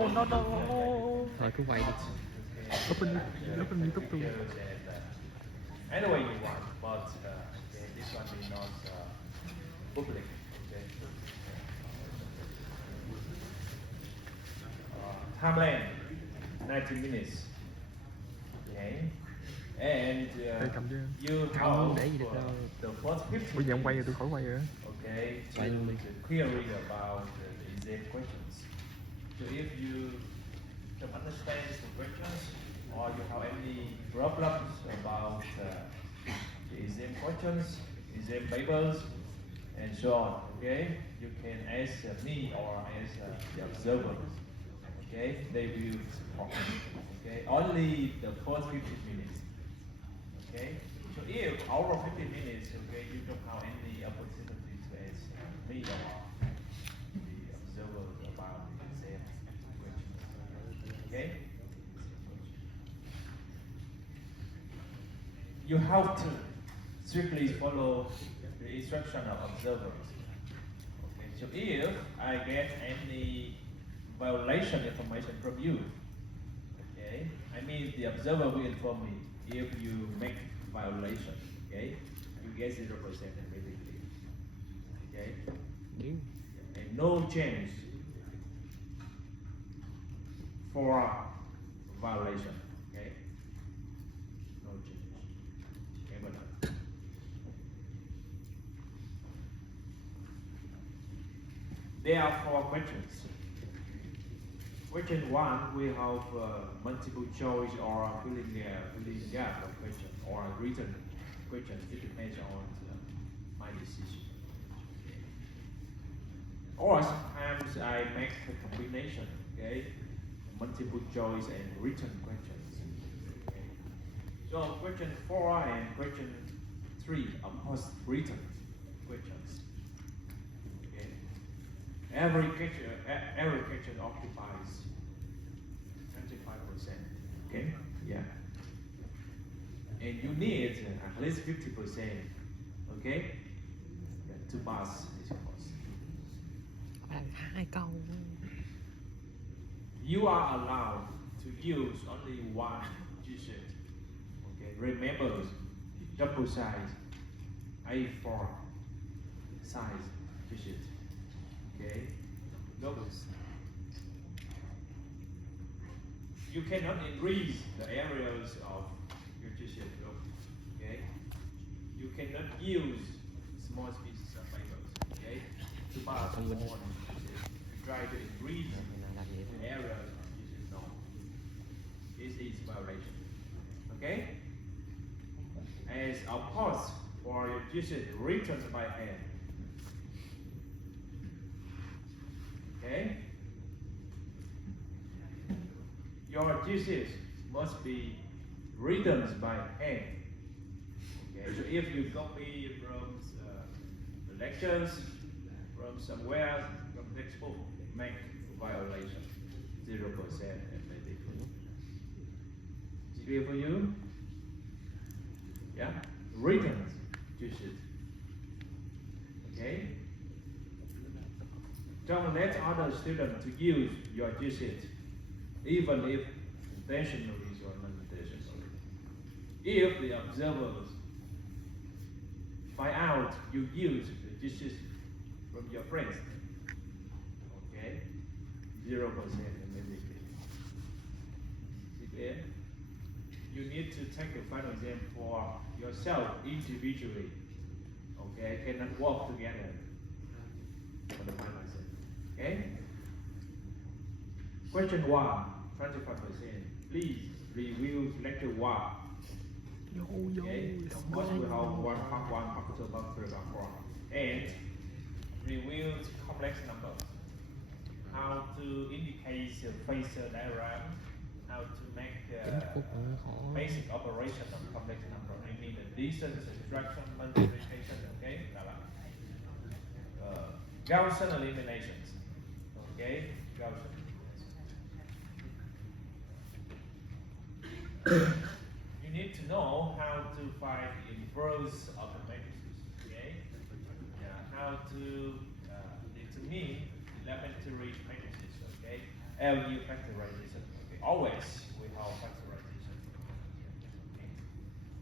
Oh no no. Thôi cứ quay đi. Open YouTube too. Any way you want, but okay, this one is not public. Okay. Time length 90 minutes. Okay. And you Không, have để gì được đâu. the first 50 Bây giờ ông quay rồi minutes, tôi khỏi quay rồi. okay, to Quay luôn đi. query about the exam questions. So if you don't understand the questions or you have any problems about the exam questions, exam papers, and so on, okay, you can ask me or ask the observer. Okay, they will support. Okay, only the first 50 minutes. Okay, so if over 50 minutes, okay, you don't have any opportunity to ask me or the observer about the exam questions. Okay, you have to strictly follow the instruction of observers. Okay, so if I get any violation information from you, okay, I mean the observer will inform me if you make violation, okay, you get 0% immediately, okay, and no change for violation, okay, no change, ever done. There are 4 questions. Question 1, we have multiple choice or filling gap of question or written question. It depends on my decision. Or sometimes I make a combination, okay, multiple choice and written questions. Okay. So question 4 and question 3 are post written questions. Okay. Every question occupies 25%. Okay? Yeah. And you need at least 50%, okay? Yeah, to pass this course. Hai câu. You are allowed to use only one digit. Okay? Remember, double size, A4 size digit. Okay? Notice. You cannot increase the areas of your digit. Okay? You cannot use small pieces of paper. Okay? To pass on digit. You try to increase the area of digit. No. This is violation. Okay? As a pause for your digit written by hand. Okay? Your digits must be written by hand. Okay, so if you copy from the lectures, from somewhere, from textbook, make violation 0% immediately. Is it clear for you? Yeah? Written digits. Okay? Don't let other students to use your digit, even if intentionally or non-intentionally. If the observers find out you use the digits from your friends, okay, 0% immediately. Clear? You need to take a final exam for yourself individually. Okay, cannot work together for the final exam. Okay? Question 1, 25%. Please review lecture 1. Okay? Of course, we have part 1, part 2, part 3, part 4. And review complex numbers. How to indicate the phasor diagram. How to make basic operation of complex number. I mean the addition, subtraction, multiplication. Okay? Gaussian eliminations. Okay? Gaussian. You need to know how to find inverse of the matrices. Okay? Yeah, how to determine elementary matrices. Okay? LU factorization. Okay, always we have factorization. Okay.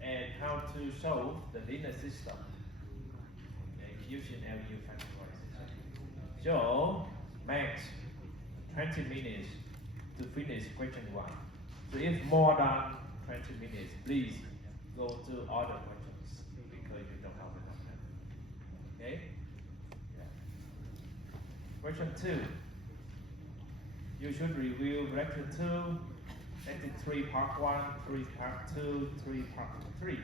And how to solve the linear system, okay, using LU factorization. So max 20 minutes to finish question 1. So if more than 20 minutes, please go to other questions because you don't have enough time. Okay? Yeah. Question 2. You should review lecture 2, lecture 3 part 1, 3 part 2, 3 part 3.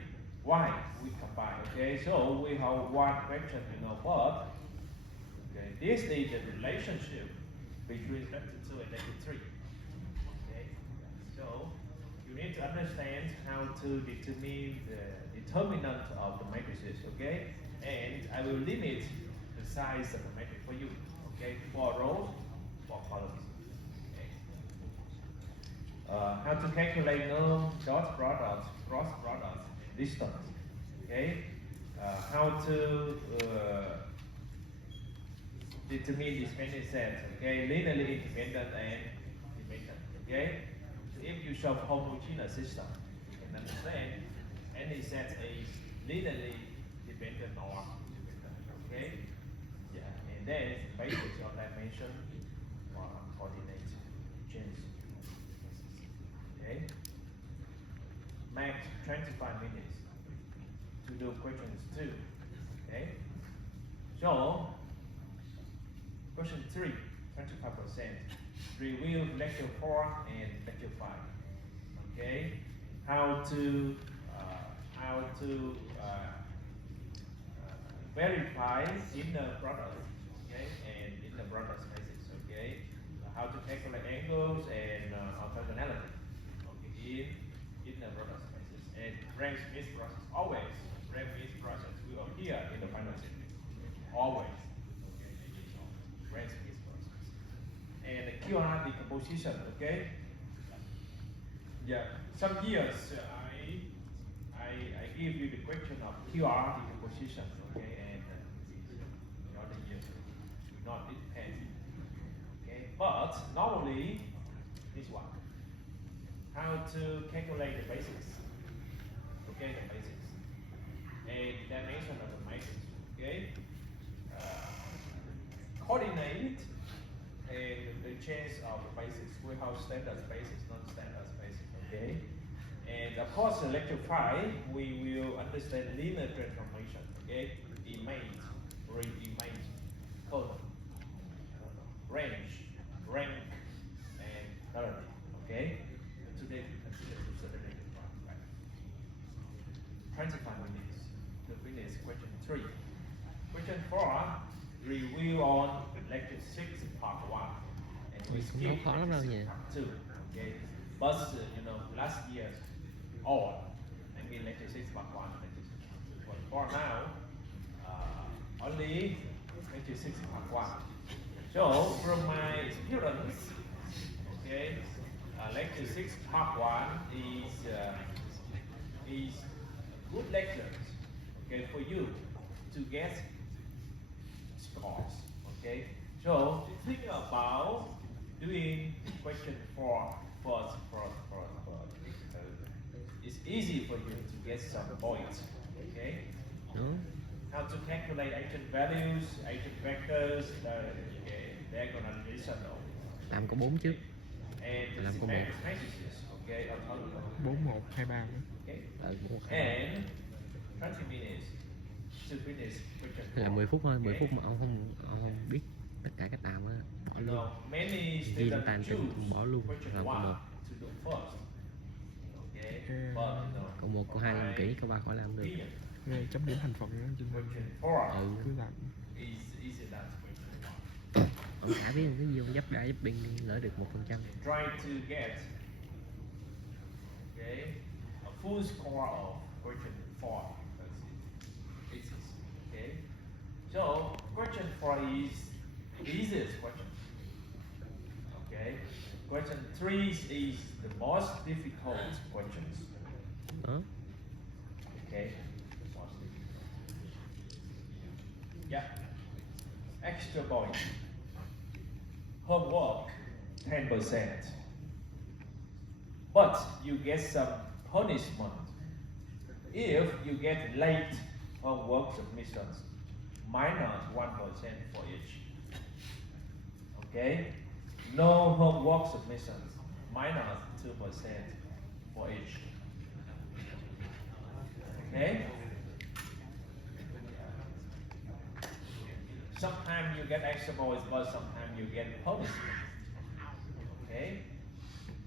Why we combine? Okay, so we have one question, but okay, this is the relationship between lecture 2 and lecture 3. Okay, so you need to understand how to determine the determinant of the matrices. Okay, and I will limit the size of the matrix for you. Okay, 4 rows, 4 columns. How to calculate no dot product, cross product, distance. Okay. How to determine dependent set. Okay, linearly independent and dependent. Okay. So if you solve homogeneous system, you can understand any set is linearly dependent or independent. Okay. Yeah, and then basis of dimension or coordinate change. Okay. Max 25 minutes to do questions 2. Okay. So, question 3, 25%. Review lecture 4 and lecture 5. Okay. How to verify inner product. Okay, and inner product spaces. Okay. How to calculate angles and orthogonality. Okay. In the product spaces and rank Smith process. Always rank Smith process will appear in the final sequence. Always. Okay. Rank Smith process. And the QR decomposition. Okay. Yeah. Some years I give you the question of QR decomposition. Okay. And the other years do not depend. Okay. But normally this one. How to calculate the basics. Okay, the basics. And dimension of the matrix. Okay. Coordinate and the change of the basics. We have standard basis, non-standard basis. Okay. And of course, in lecture 5, we will understand linear transformation. Okay. Image, re-image, column, range, rank, and clarity. Okay. Today we consider to certain right? 25 minutes to finish question 3. Question 4, review on lecture 6 part 1. And we skip lecture 6 part 2. Okay. But last year, lecture 6 part 1, lecture 6 part 2. But for now, only lecture 6 part 1. So from my experience, okay, lecture 6 part 1 is good lectures, okay, for you to get scores. Okay, so think about doing question 4 first. It's easy for you to get some points. Okay. How to calculate agent values, agent vectors, they're gonna listen. Làm có 4 trước. Làm có 1. Okay, 4, 1, 2, 3 nữa. Okay. 1, 2, 3. And 20 minutes to finish question 4. Là 10 phút thôi, 10 phút mà ông không biết tất cả các tạm á, bỏ luôn. Ghi tàn từng bỏ luôn, làm câu 1. Câu 1, câu 2 làm kỹ, câu 3 khỏi làm được. Nghe chấm điểm thành phần đó, cho nên cứ làm. Ông thả biết cái gì ông dấp ra dấp biên lỡ được 1%. Try to get a full score of question 4. Okay. So question 4 is the easiest question. Okay. Question 3 is the most difficult questions. Okay. Yeah. Extra point. Homework. 10%. But you get some punishment if you get late homework submissions, minus 1% for each. Okay? No homework submissions, minus 2% for each. Okay? Sometimes you get extra points, but sometimes you get punishment. Okay?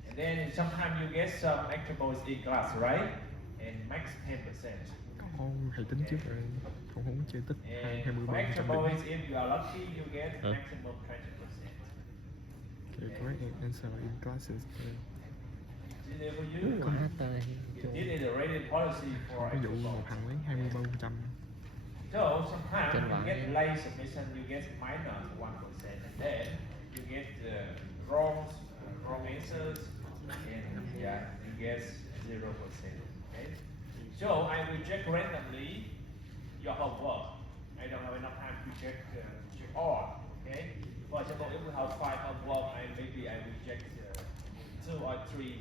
And then sometimes you get some extra points in class, right? And max 10%. Con hãy tính trước rồi, con không chơi tích And 20 for ban extra trăm points, điểm. if you are lucky, you get maximum 20%. The correct answer in classes. Easier for you? Quá tơi. This is the rated policy for Ví dụ extra một points. thằng lấy 23%. So sometimes Trên you bảng get ấy. late submission, you get minus 1%, and then you get wrong answers, and yeah, you get 0%. Okay. So I will check randomly your homework. I don't have enough time to check all. Okay. For example, if we have 5 homework, maybe I will check 2 or 3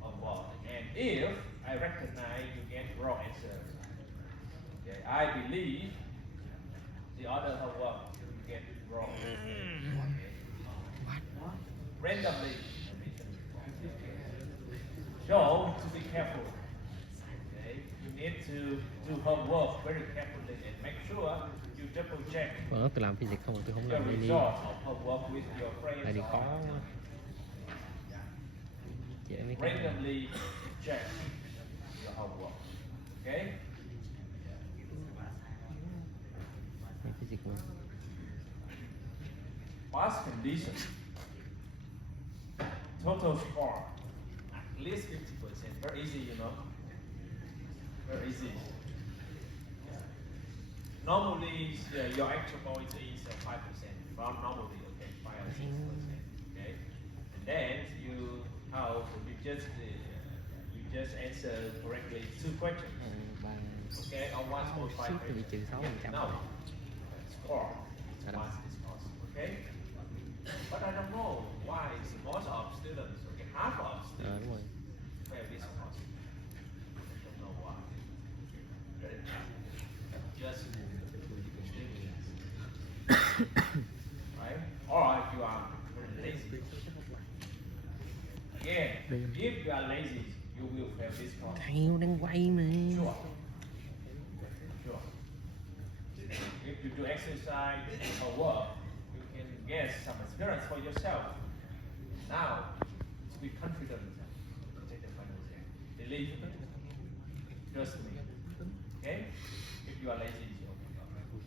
homework. And if I recognize you get wrong answers, okay, I believe the other homework you get wrong. Okay. Randomly. So to be careful. Okay, you need to do homework very carefully and make sure you double check Tôi làm physics không mà tôi không your làm linear. result of homework with your friends. Tại vì or khó dễ mấy cái randomly check your homework. Okay? mấy physics mà. Pass condition. Total score at least 50%. Very easy, you know. Very easy. Normally, your actual point is 5%. From normally, okay, 5 or 6%. Okay, and then you just answer correctly 2 questions. Okay, on 1.5 Suốt bị trừ 6%. now, score. Once is possible. Okay, but I don't know why most of students, okay, half of students Đúng rồi. fail this course. I don't know why. Just right? Or if you are very lazy. Again, if you are lazy, you will fail this course. Theo đang quay mà. Sure. Sure. If you do exercise or work, you can get some experience for yourself. Now, be confident to take the final exam. Believe me. Trust me. Okay? If you are lazy,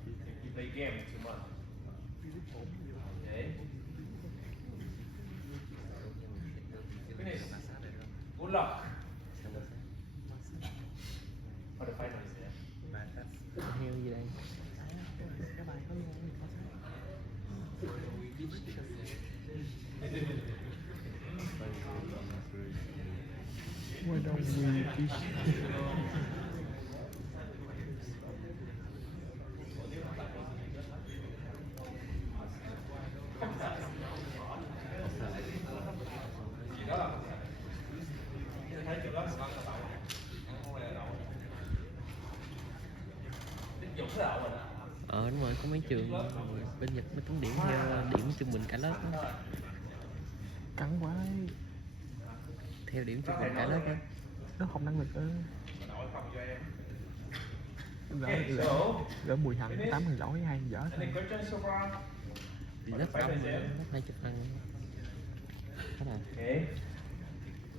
if you play game too much. Okay? Finish. Good luck for the final exam. Theo gì đây? Why don't we teach? Đúng rồi, có mấy trường bên Nhật mới tính điểm theo điểm trung bình cả lớp đó. Cắn quá. Theo điểm trung bình cả lớp đó. Nó không năng lực ơ. Gỡ 10 thằng, 8 thằng giỏi, 2 thằng dở thôi. Lớp đông, lớp 20 thằng. Hết rồi. Okay.